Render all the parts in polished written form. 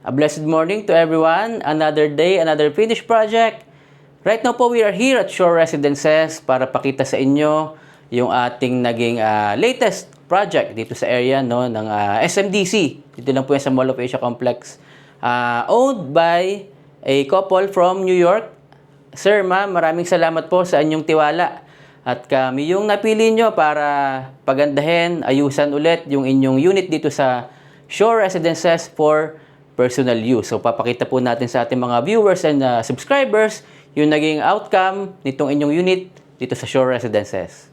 A blessed morning to everyone. Another day, another finished project. Right now po, we are here at Shore Residences para pakita sa inyo yung ating naging latest project dito sa area no, ng SMDC. Dito lang po yan sa Mall of Asia Complex. Owned by a couple from New York. Sir, ma'am, maraming salamat po sa inyong tiwala. At kami yung napili nyo para pagandahin, ayusan ulit yung inyong unit dito sa Shore Residences for personal use. So, papakita po natin sa ating mga viewers and subscribers yung naging outcome nitong inyong unit dito sa Shore Residences.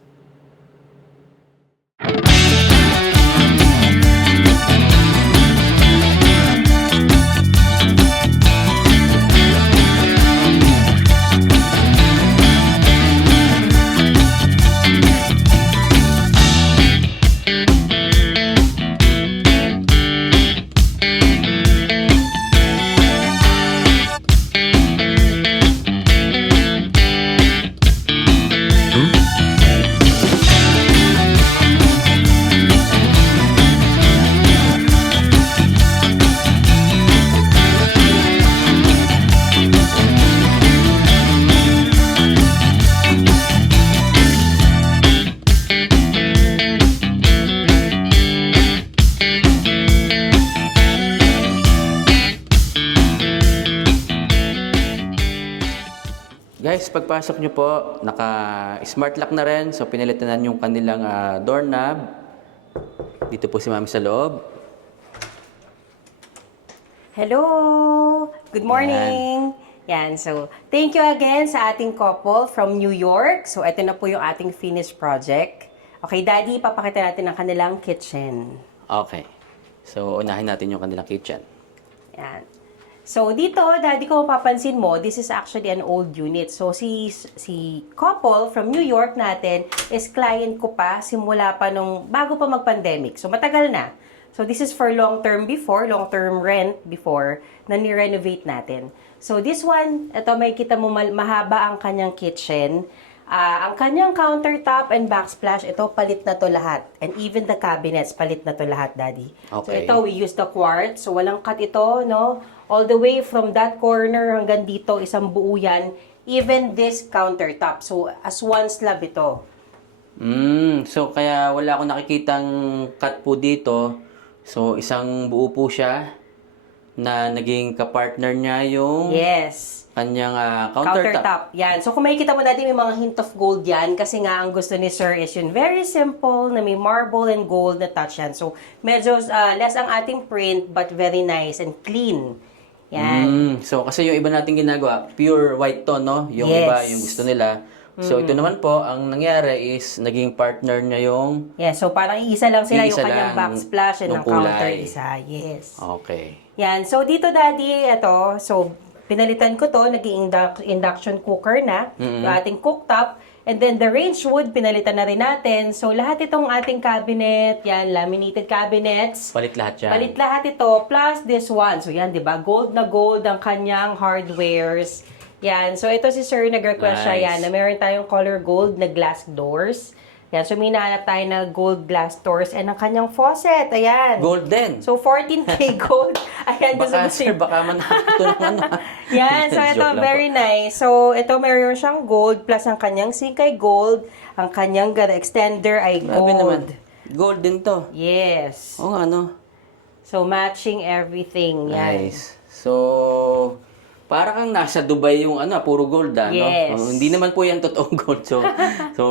Guys, pagpasok nyo po, naka-smart lock na rin. So, pinalitan yung kanilang doorknob. Dito po si Mami sa loob. Hello! Good morning! Yan. So, thank you again sa ating couple from New York. So, ito na po yung ating finished project. Okay, Daddy, papakita natin ang kanilang kitchen. Okay. So, unahin natin yung kanilang kitchen. Yan. So, dito, Daddy, kung mapapansin mo, this is actually an old unit. So, si couple from New York natin is client ko pa simula pa nung bago pa mag-pandemic. So, matagal na. So, this is for long-term rent before, na ni-renovate natin. So, this one, ito may kita mo mahaba ang kanyang kitchen. Ang kanyang countertop and backsplash, ito palit na to lahat. And even the cabinets, palit na to lahat, Daddy. Okay. So, ito, we use the quartz. So, walang cut ito, no? All the way from that corner hanggang dito, isang buo yan. Even this countertop. So, as one slab ito. So, kaya wala akong nakikitang cut po dito. So, isang buo po siya na naging kapartner niya yung kanyang countertop. Yan. So, kung makikita mo natin, may mga hint of gold yan. Kasi nga, ang gusto ni Sir is yun, very simple, na may marble and gold na touch yan. So, medyo less ang ating print, but very nice and clean. Yan. So, kasi yung iba nating ginagawa, pure white tone, no? Yung iba, yung gusto nila. So, ito naman po, ang nangyari is, naging partner niya yung... Yes, so parang iisa lang sila, yung iisa kanyang lang backsplash and nung ang counter kulay. isa. Yes. Okay. Yan. So, dito, Daddy, ito. So, pinalitan ko to, naging induction cooker na, yung ating cooktop. And then, the range wood, pinalitan na rin natin. So, lahat itong ating cabinet, yan, laminated cabinets. Palit lahat yan. Palit lahat ito, plus this one. So, yan, di ba? Gold na gold ang kanyang hardwares. Yan. So, ito si Sir, nag-request siya yan, na meron tayong color gold na glass doors. Yan. So, may nahanap tayo na gold glass doors and ang kanyang faucet. Ayan. Gold din. So, 14K gold. Ayan. Baka, sir, baka manakito ng Yan. So, ito, very nice. So, ito, meron siyang gold plus ang kanyang sink ay gold. Ang kanyang extender ay Grabe naman. gold. Gold din to. Yes. Oo nga, no? So, matching everything. Yan. Nice. So, para kang nasa Dubai yung puro gold, Yes. no? Hindi naman po yan totoong gold. So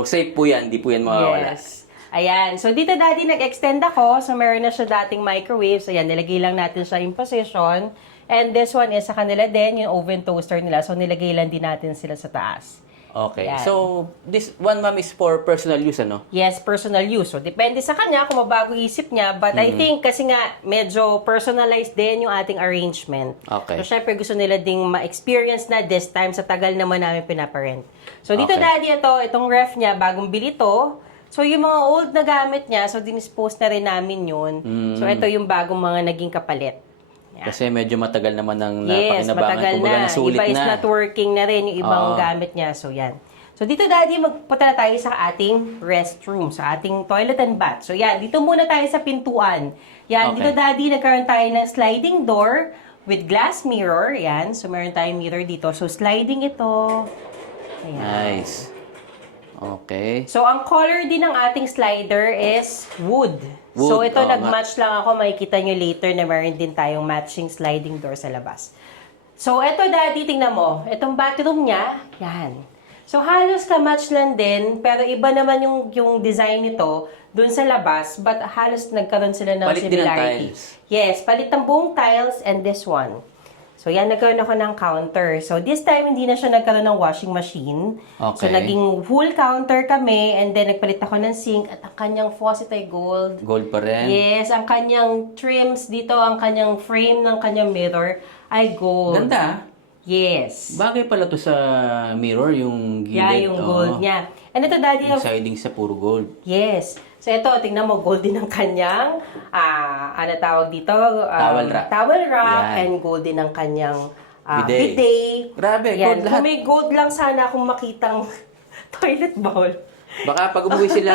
safe po yan. Hindi po yan mawawala. Yes. Ayan. So, dito, Daddy, nag-extend ako. So, meron na siya dating microwave. So, yan, nilagay lang natin siya in position. And this one is sa kanila din, yung oven toaster nila. So, nilagay lang din natin sila sa taas. Okay. Yan. So, this one, ma'am, is for personal use, ano? Yes, personal use. So, depende sa kanya kung mabago isip niya. But I think, kasi nga, medyo personalized din yung ating arrangement. Okay. So, syempre, gusto nila ding ma-experience na this time sa tagal naman namin pinaparent. So, dito, Okay. Daddy, itong ref niya, bagong bili to. So, yung mga old na gamit niya, so, dinispose na rin namin yun. So, ito yung bagong mga naging kapalit. Yan. Kasi medyo matagal naman ng Yes, napakinabangan. matagal Kumbaga, na. nasulit Iba is na. not working na rin yung ibang Oo. gamit niya. So, yan. So, dito, Daddy, magpunta na tayo sa ating restroom, sa ating toilet and bath. So, yan. Dito muna tayo sa pintuan. Yan. Okay. Dito, Daddy, nagkaroon tayo ng sliding door with glass mirror. Ayan. So, meron tayong mirror dito. So, sliding ito. Ayan. Nice. Okay. So, ang color din ng ating slider is wood. So, Wood, ito, oo nag-match lang ako. Makikita nyo later na meron din tayong matching sliding door sa labas. So, ito, Daddy, tingnan mo. Itong bathroom niya, yan. So, halos ka-match lang din, pero iba naman yung design nito dun sa labas, but halos nagkaroon sila ng Palit din ng similarity. tiles. Yes, palit ng buong tiles and this one. So, yan, nagkaroon ako ng counter. So, this time, hindi na siya nagkaroon ng washing machine. So, Okay. naging full counter kami, and then nagpalit ako ng sink, at ang kanyang faucet ay gold. Gold pa rin. Yes, ang kanyang trims dito, ang kanyang frame ng kanyang mirror ay gold. Ganda. Yes. Bagay pala to sa mirror, yung gilid. Yeah, yung gold niya. And ito, Daddy, Yung siding sa puro gold. yes. So, ito, tingnan mo, gold din ang kanyang, ano tawag dito? Towel rack. Towel rack, Yan. and gold din ang kanyang Bidet. bidet. Grabe, Yan. gold lahat. Kung may gold lang sana akong makitang toilet bowl. Baka pag umuwi sila,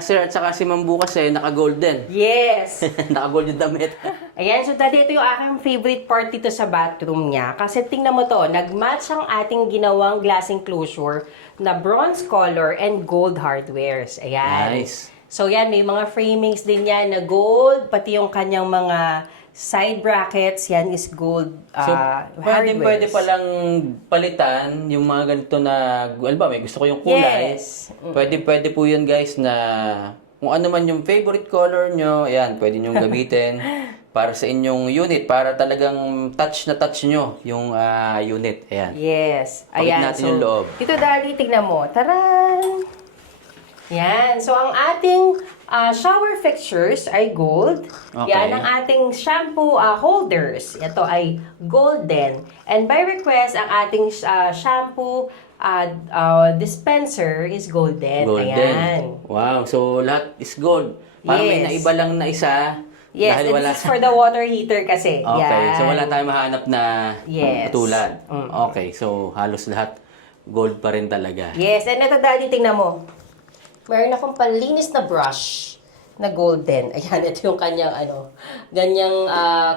sir, at saka si Ma'am bukas naka-gold din. Yes. Naka-gold yung damit. Ayan, so Daddy, ito yung aking favorite part dito sa bathroom niya. Kasi tingnan mo to, nag-match ang ating ginawang glass enclosure na bronze color and gold hardwares. Ayan. Nice. So yan, may mga framings din yan na gold, pati yung kanyang mga side brackets, yan is gold So, hardwares. pwede palang palitan yung mga ganito na, alba, may gusto ko yung kulay. Yes. Pwede po yun guys na kung ano man yung favorite color nyo, ayan, pwede nyo gamitin para sa inyong unit, para talagang touch na touch nyo yung unit. Ayan. Yes. Pakita Ayan. natin yung loob. Dito, Daddy, tignan mo. Taran! Yan. So, ang ating shower fixtures ay gold. Okay. Yan ang ating shampoo holders. Ito ay golden. And by request, ang ating shampoo dispenser is golden. Golden. Ayan. Wow. So, lahat is gold. Parang may Yes. naiba lang na isa. Yes, dahil and wala this is for the water heater kasi. Okay. Yan. So, wala tayong mahanap na Yes. katulad. Mm. Okay. So, halos lahat gold pa rin talaga. Yes, and ito, Daddy, tingnan mo. Meron akong panlinis na brush na golden. Ayan, ito yung kanyang, ganyang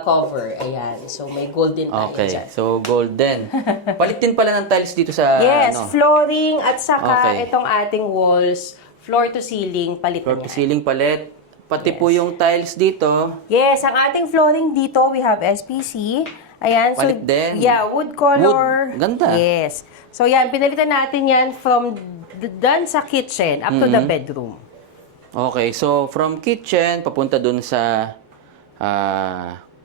cover. Ayan, so may golden tayo Okay. dyan. So, golden. Palitin pala ng tiles dito sa, Yes, flooring at saka Okay. itong ating walls, floor to ceiling, palitan floor to yan. ceiling palit. Pati po yung tiles dito. Yes, ang ating flooring dito, we have SPC. Ayan, so, Palit din. yeah, wood color. Wood. Ganda. Yes. So, yan, pinalitan natin yan from dun sa kitchen up to the bedroom. Okay. So, from kitchen, papunta dun sa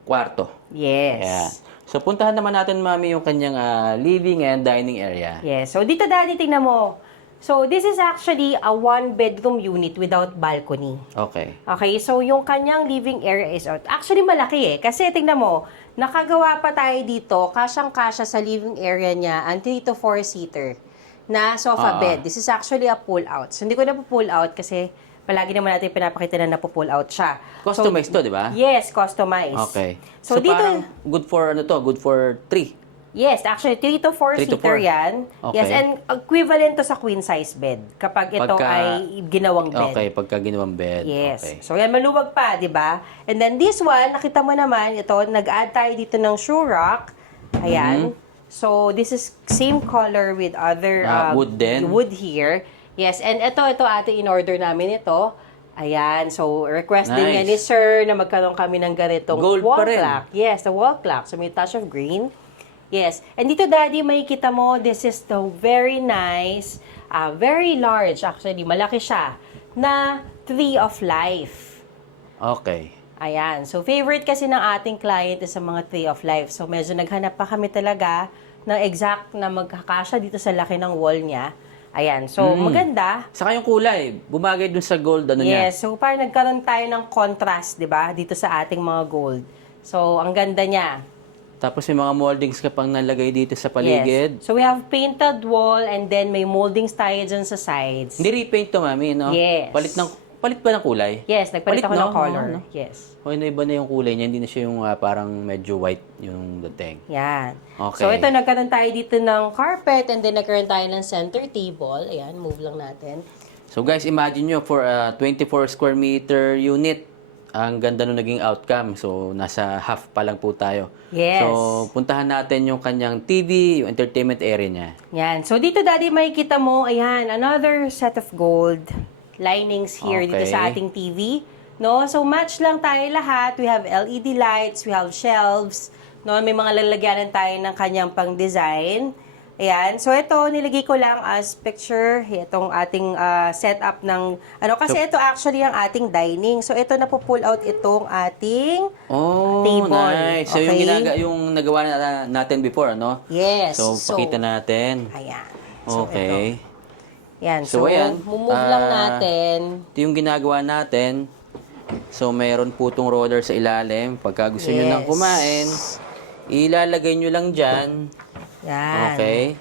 kwarto. Yes. Ayan. So, puntahan naman natin, Mami, yung kanyang living and dining area. Yes. So, dito, Daddy, tingnan mo. So, this is actually a one-bedroom unit without balcony. Okay. Okay, so yung kanyang living area is actually malaki eh. Kasi tingnan mo, nakagawa pa tayo dito, kasyang-kasya sa living area niya, ang 3 to 4-seater na sofa bed. This is actually a pull-out. So, hindi ko na pull out kasi palagi naman natin pinapakita na napupull out siya. Customized to, di ba? Yes, customized. Okay. So, dito, parang good for, good for 3. yes, actually, 3 to 4 3 to seater 4. yan. Okay. Yes, and equivalent to sa queen size bed kapag ito ay ginawang bed. Okay, pagka ginawang bed. Yes. Okay. So, yan, maluwag pa, di ba? And then, this one, nakita mo naman, ito, nag-add tayo dito ng shoe rack. Ayan. So, this is same color with other wood din? wood here. Yes, and ito ate, in-order namin ito. Ayan, so request din Nice. nga ni Sir na magkaroon kami ng ganitong Gold wall pa rin. clock. Yes, the wall clock. So, may touch of green. Yes. And dito, Daddy, makikita mo, this is the very nice, very large, actually, malaki siya, na tree of life. Okay. Ayan. So, favorite kasi ng ating client is sa mga tree of life. So, medyo naghanap pa kami talaga ng exact na magkakasya dito sa laki ng wall niya. Ayan. So, maganda. Saka yung kulay, bumagay dun sa gold, niya. Yes. So, parang nagkaroon tayo ng contrast, di ba, dito sa ating mga gold. So, ang ganda niya. Tapos may mga moldings ka pang nalagay dito sa paligid. Yes. So, we have painted wall and then may moldings tayo dyan sa sides. Hindi repaint to, Mami, no? Yes. Palit ba ng kulay? Yes, nagpalit ako ng color. No? Yes. O, iba na yung kulay niya. Hindi na siya yung parang medyo white yung dating. Yan. Okay. So, ito, nagkaroon tayo dito ng carpet and then nagkaroon tayo ng center table. Ayan, move lang natin. So guys, imagine nyo for a 24 square meter unit, ang ganda nung naging outcome. So, nasa half pa lang po tayo. Yes. So, puntahan natin yung kanyang TV, yung entertainment area niya. Yan. So, dito, Daddy, makikita mo, ayan, another set of gold linings here dito Okay. sa ating TV. No? So, match lang tayo lahat. We have LED lights, we have shelves. No? May mga lalagyanan tayo ng kanyang pang-design. Ayan. So, ito, nilagay ko lang as picture. Itong ating setup ng, kasi ito actually ang ating dining. So, ito na po pull out itong ating Oh, table. nice. So, Okay. yung nagawa natin before, ano? Yes. So, pakita natin. Ayan. So, Okay. ito. Yan. So, So, ayan. move lang natin. Ito yung ginagawa natin. So, mayroon po itong roller sa ilalim. Pagka gusto nyo nang Yes. kumain, ilalagay nyo lang dyan. Yan. Okay.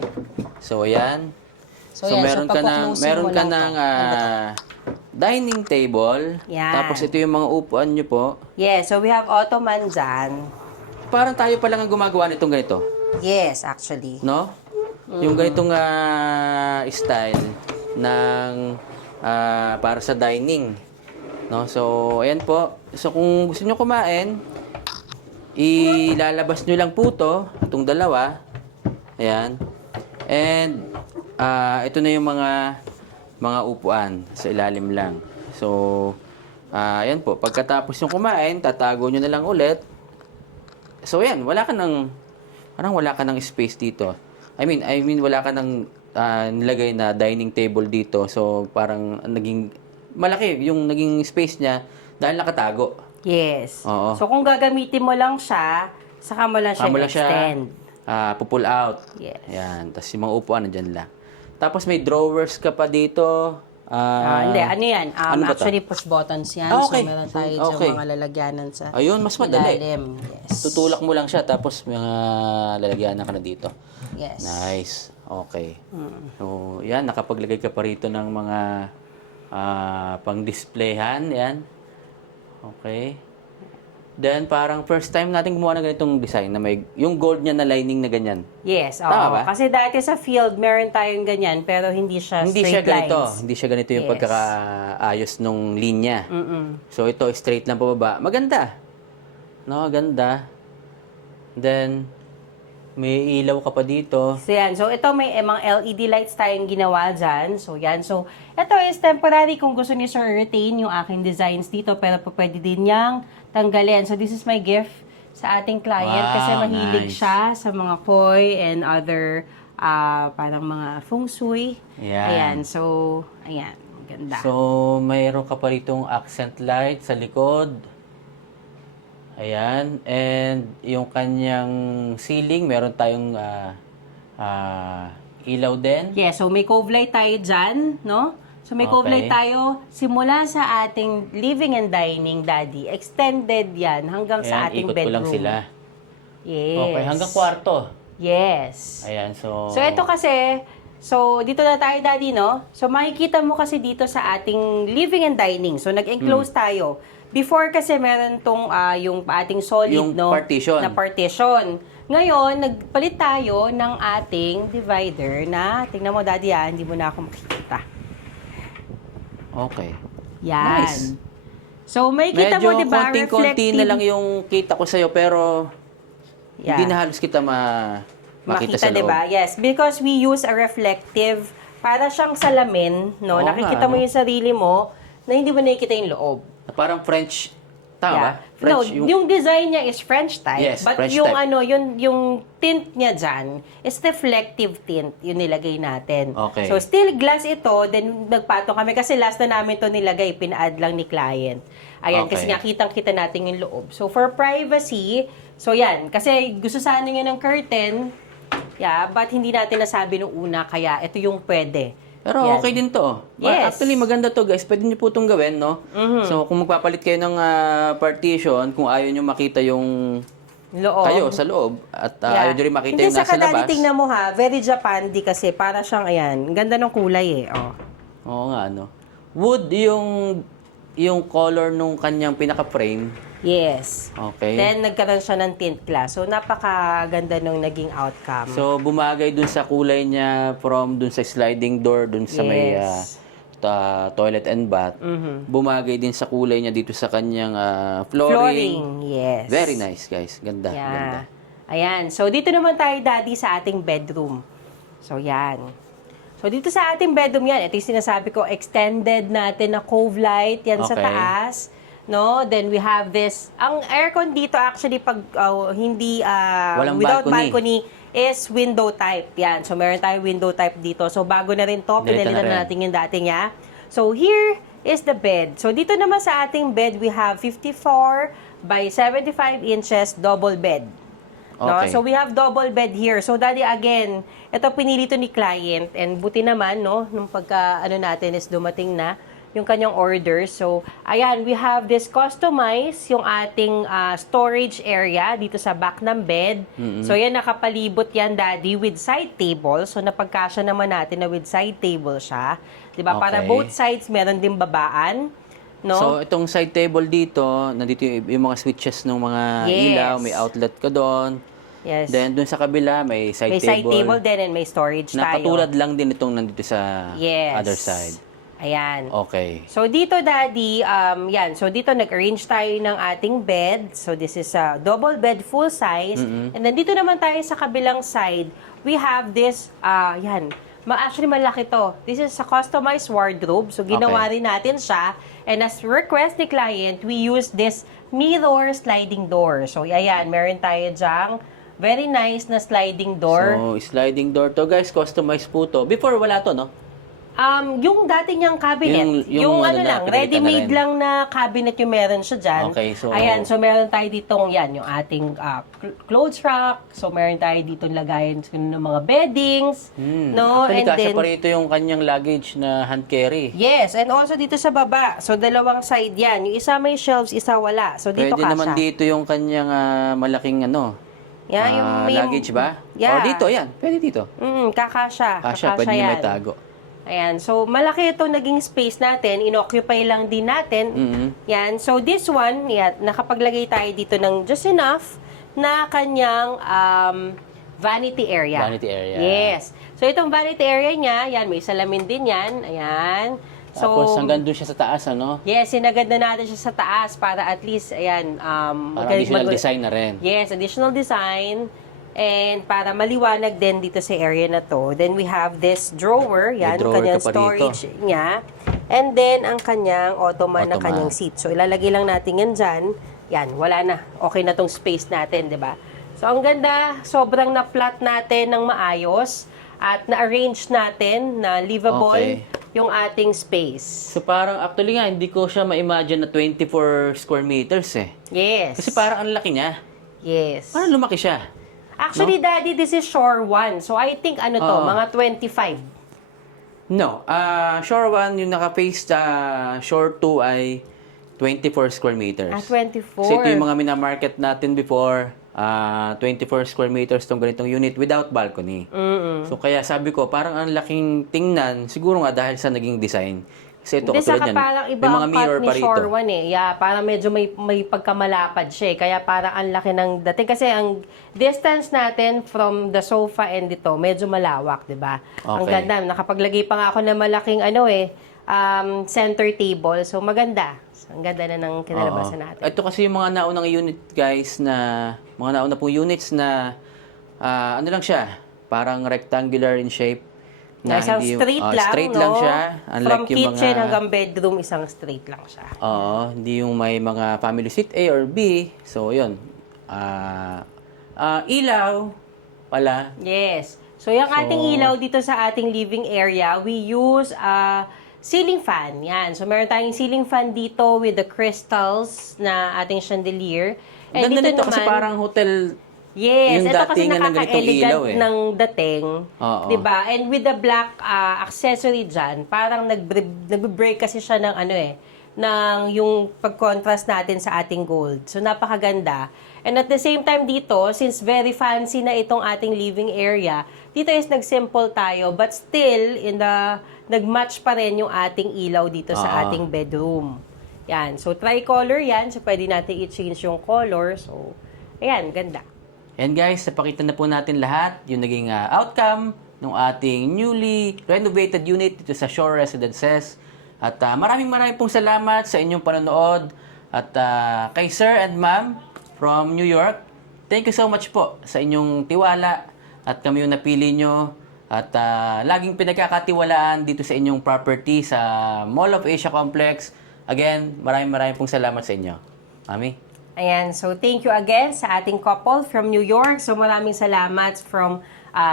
So, ayan. So, So, yan. meron So, ka ng, pagpo-closing meron mo ka lang ng to. Ano ba to? dining table. Yan. Tapos, ito yung mga upuan nyo po. Yes. So, we have ottoman dyan. Parang tayo pa lang ang gumagawa nitong ganito. Yes, actually. No? Yung ganitong style ng para sa dining. No? So, ayan po. So, kung gusto nyo kumain, ilalabas nyo lang po itong dalawa. Ayan. And, ito na yung mga upuan sa ilalim lang. So, ayan po. Pagkatapos nyo kumain, tatago nyo na lang ulit. So, ayan. Parang wala ka ng space dito. I mean, wala ka ng nilagay na dining table dito. So, parang naging malaki yung naging space niya dahil nakatago. Yes. Oo. So, kung gagamitin mo lang siya, saka mo lang siya Kamo lang siya extend. pull out. Yes. Ayan. Tapos yung mga upuan nandyan lang. Tapos may drawers ka pa dito. Hindi, ano yan? ano ba to? Actually, push buttons yan. Okay. So, meron tayo Okay. dyan mga lalagyanan sa Ayun, mas madali. ilalim. Yes. Tutulak mo lang siya tapos mga lalagyan ka na dito. Yes. Nice. Okay. So, yan. Nakapaglagay ka pa rito ng mga pang-displayhan. Yan. Okay. Then, parang first time natin gumawa ng ganitong design na may, yung gold niya na lining na ganyan. Yes, oo. Tama ba? Kasi dati sa field, meron tayong ganyan, pero hindi siya Hindi straight siya ganito. lines. Hindi siya ganito yung Yes. pagkakaayos nung linya. Mm-mm. So, ito, straight lang pababa. Maganda. No, ganda. Then, may ilaw ka pa dito. So, yan. So, ito may mga LED lights tayong ginawa dyan. So, yan. So, ito is temporary kung gusto niyo sir retain yung aking designs dito, pero pwede din niyang tanggalin. So, this is my gift sa ating client Wow, kasi mahilig nice. siya sa mga koi and other parang mga feng shui. Yan. Ayan. So, ayan. Ganda. So, mayroon ka pa ritong accent light sa likod. Ayan. And yung kanyang ceiling, meron tayong ilaw din. Yeah, so may cove light tayo dyan, no? So may cove Okay. light tayo simula sa ating living and dining, Daddy. Extended yan hanggang sa Ayan, ating ikot ko bedroom. lang sila. Yes. Okay, hanggang kwarto. Yes. Ayan, so... So ito kasi, so dito na tayo, Daddy, no? So makikita mo kasi dito sa ating living and dining. So nag-enclose Hmm. tayo. Before kasi meron tong yung ating solid, Yung no? partition. Na partition. Ngayon, nagpalit tayo ng ating divider na, tingnan mo, Daddy, hindi mo na ako makikita. Okay. Yan. Nice. So, may kita Medyo mo, di ba? konting-konti na lang yung kita ko sa'yo, pero Yeah. hindi na halos kita makita sa di loob. ba? Yes, because we use a reflective, para siyang salamin, no? Oo Nakikita nga, mo no? yung sarili mo, na hindi mo nakikita yung loob. Parang French, tama ba? No, French, yung design niya is French type, Yes, but French yung type. yung tint niya dyan is reflective tint, yung nilagay natin. Okay. So still glass ito, then nagpatong kami kasi last na namin to nilagay, pina-add lang ni client. Ayan, Okay. kasi nga kitang-kita natin yung loob. So for privacy, so yan, kasi gusto sana niya ng curtain, but hindi natin nasabi nung una, kaya ito yung pwede. Pero Yan. okay din to. Yes. Actually, maganda to guys. Pwede niyo po itong gawin, no? So, kung magpapalit kayo ng partition, kung ayaw niyo makita yung Loob. kayo sa loob, at ayaw niyo rin makita yung Hindi, nasa saka Daddy, labas. tingnan mo ha, very Japandi kasi, para siyang, ayan, ang ganda ng kulay Oh. Oo nga, no? Wood yung color nung kanyang pinaka-frame. Yes. Okay. Then, nagkaroon siya ng tint glass. So, napakaganda nung naging outcome. So, bumagay dun sa kulay niya from dun sa sliding door, dun sa may Yes. toilet and bath, bumagay din sa kulay niya dito sa kanyang flooring. Yes. Very nice, guys. Ganda, ganda. Ayan. So, dito naman tayo, Daddy, sa ating bedroom. So, yan. So, dito sa ating bedroom yan, ito yung sinasabi ko, extended natin na cove light, yan sa Okay. taas. No? Then, we have this. Ang aircon dito, actually, pag hindi, Walang without balcony. is window type. Yan. So, meron tayong window type dito. So, bago na rin to, Ganito pinalitan na rin. natin yung dati niya. So, here is the bed. So, dito naman sa ating bed, we have 54 by 75 inches double bed. No? Okay. So, we have double bed here. So, Daddy, again, ito pinili to ni client. And buti naman, no, nung pagka, natin is dumating na yung kanyang order. So, ayan, we have this customized yung ating storage area dito sa back ng bed. So, yan, nakapalibot yan, Daddy, with side table. So, napagkasya naman natin na with side table siya. Diba? Para Okay. both sides, meron din babaan. No? So, itong side table dito, nandito yung mga switches ng mga Yes. ilaw, may outlet ka doon. Yes. Then, dun sa kabila, may side May table. side table din and may storage Na tayo. katulad lang din itong nandito sa Yes. other side. Ayan. Okay. So, dito, Daddy, yan. So, dito, nag-arrange tayo ng ating bed. So, this is a double bed, full size. And then, dito naman tayo sa kabilang side, we have this, yan. Actually, malaki to. This is a customized wardrobe. So, ginawa Okay. rin natin siya. And as request ni client, we use this mirror sliding door. So, ayan, meron tayo dyang very nice na sliding door. So, sliding door to, guys. Customized po to. Before, wala to, no? Yung dati niyang cabinet, Yung ano na, lang, pinalitan ready-made na rin. lang na cabinet yung meron siya dyan. Okay, so- Ayan, so meron tayo ditong, yan, yung ating clothes rack. So, meron tayo ditong lagayan ng mga beddings. No? Actually, And kasya then, pa rito yung kanyang luggage na hand carry. yes, and also dito sa baba. So, dalawang side yan. Yung isa may shelves, isa wala. So, dito Pwede kasha. naman dito yung kanyang malaking Yan, yung may- luggage ba? Yeah. Or dito, yan. Pwede dito. Kakasya. Kasya, pwede nyo may tago. Ayan. So, malaki itong naging space natin. Inoccupy lang din natin. Yan. So, this one, yan, nakapaglagay tayo dito ng just enough na kanyang vanity area. Vanity area. Yes. So, itong vanity area niya, yan, may salamin din yan. Ayan. So, Tapos hanggang doon siya sa taas, ano? yes, sinagad na natin siya sa taas para at least, ayan, Para additional design na rin. Yes, additional design. And para maliwanag din dito sa area na to. Then we have this drawer. Yan, May drawer kanyang ka pa rito. storage niya. And then, ang kanyang ottoman na Ottoman. kanyang seat. So, ilalagay lang natin yan dyan. Yan, wala na. Okay na tong space natin, di ba? So, ang ganda. Sobrang na-flat natin ng maayos. At na-arrange natin na livable Okay. yung ating space. So parang actually nga, hindi ko siya ma-imagine na 24 square meters eh. Yes. Kasi parang ang laki niya. Yes. Parang lumaki siya. Actually, Daddy, this is Shore 1. So, I think, mga 25. No, Shore 1, yung naka-face Shore 2 ay 24 square meters. 24. Kasi ito yung mga minamarket natin before, 24 square meters tong ganitong unit without balcony. So kaya sabi ko, parang ang laking tingnan, siguro nga dahil sa naging design. Kasi ito, Hindi, katulad saka yan, parang iba may mga ang cut mirror ni pa rito. Shore 1 eh. Yeah, parang medyo may pagkamalapad siya eh. Kaya parang ang laki ng dating. Kasi ang distance natin from the sofa and dito, medyo malawak, di ba? Ang Okay. ganda. Nakapaglagay pa nga ako ng malaking center table. So, maganda. Ang ganda na ng kinalabasan Oo. natin. Ito kasi yung mga naunang unit, guys, na mga nauna pong units na ano lang siya, parang rectangular in shape. Na isang hindi straight lang, straight no? lang siya. Unlike From yung kitchen mga, hanggang bedroom, isang straight lang siya. Oo, hindi yung may mga family suite A or B. So, yun. Ilaw pala. Yes. So, yung ating ilaw dito sa ating living area, we use ceiling fan. Yan. So, meron tayong ceiling fan dito with the crystals na ating chandelier. And Ganda dito nito kasi parang hotel. yes, yung ito kasi datingan ng ganitong nakaka-elegant ilaw, eh. ng dating. Oo. 'Di ba? And with the black accessory dyan, parang nagbe-break kasi siya ng ng yung pag-contrast natin sa ating gold. So, napakaganda. And at the same time dito, since very fancy na itong ating living area, dito is nag-simple tayo, but still, nag-match pa rin yung ating ilaw dito sa ating bedroom. Yan. So, tricolor yan. So, pwede natin i-change yung color. So, ayan, ganda. And guys, napakita na po natin lahat yung naging outcome ng ating newly renovated unit dito sa Shore Residences. At maraming pong salamat sa inyong panonood. At kay Sir and Ma'am from New York, thank you so much po sa inyong tiwala at kami yung napili nyo. At laging pinagkakatiwalaan dito sa inyong property sa Mall of Asia Complex. Again, maraming pong salamat sa inyo. Mami? Ayan, so thank you again sa ating couple from New York. So maraming salamat from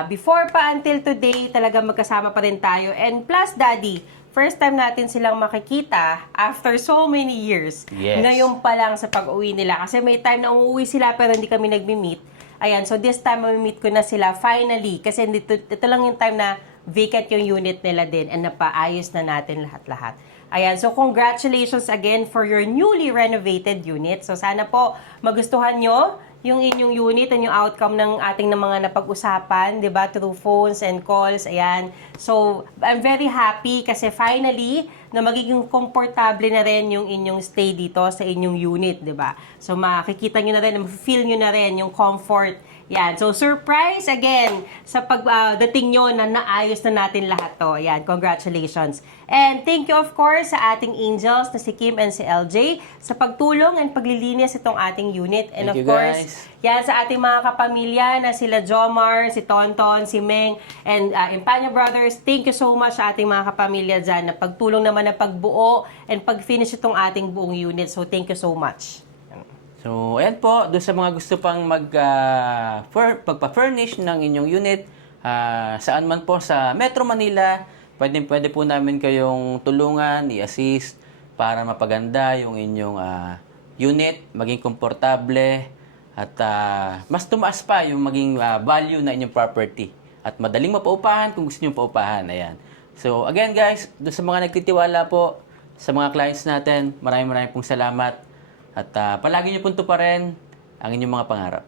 before pa until today. Talaga magkasama pa rin tayo. And plus, Daddy, first time natin silang makikita after so many years. Yes. Ngayon pa lang sa pag-uwi nila. Kasi may time na umuwi sila pero hindi kami nagmi-meet. Ayan, so this time mamimit ko na sila finally. Kasi ito lang yung time na vacant yung unit nila din and napaayos na natin lahat-lahat. Ayan, so congratulations again for your newly renovated unit. So sana po magustuhan nyo yung inyong unit and yung outcome ng ating mga napag-usapan, di ba, through phones and calls. Ayan. So I'm very happy kasi finally na magiging komportable na rin yung inyong stay dito sa inyong unit, di ba? So makikita nyo na rin, feel nyo na rin yung comfort. Yan. So, surprise again sa pagdating nyo na naayos na natin lahat to. Yan. Congratulations. And thank you, of course, sa ating angels na si Kim and si LJ sa pagtulong and paglilinis itong ating unit. And Thank of you, course, guys. yan sa ating mga kapamilya na sila Jomar, si Tonton, si Meng, and Impanya Brothers. Thank you so much sa ating mga kapamilya dyan na pagtulong naman na pagbuo and pag-finish itong ating buong unit. So, thank you so much. So, ayan po, doon sa mga gusto pang pagpa-furnish ng inyong unit, saan man po sa Metro Manila, pwede po namin kayong tulungan, i-assist para mapaganda yung inyong unit, maging komportable, at mas tumaas pa yung maging value na inyong property. At madaling mapaupahan kung gusto nyo paupahan. Ayan. So, again guys, doon sa mga nagtitiwala po, sa mga clients natin, maraming pong salamat. At palagi nyo punto pa rin ang inyong mga pangarap.